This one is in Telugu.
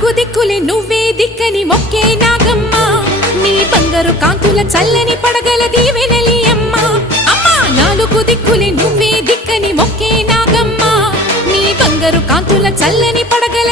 నాలుగు దిక్కులే నువ్వే దిక్కని మొక్కే నాగమ్మ నీ బంగారు కాంతుల చల్లని పడగల దీవెనలి అమ్మ అమ్మా నాలుగు దిక్కులే నువ్వే దిక్కని మొక్కే నాగమ్మ నీ బంగారు కాంతుల చల్లని పడగల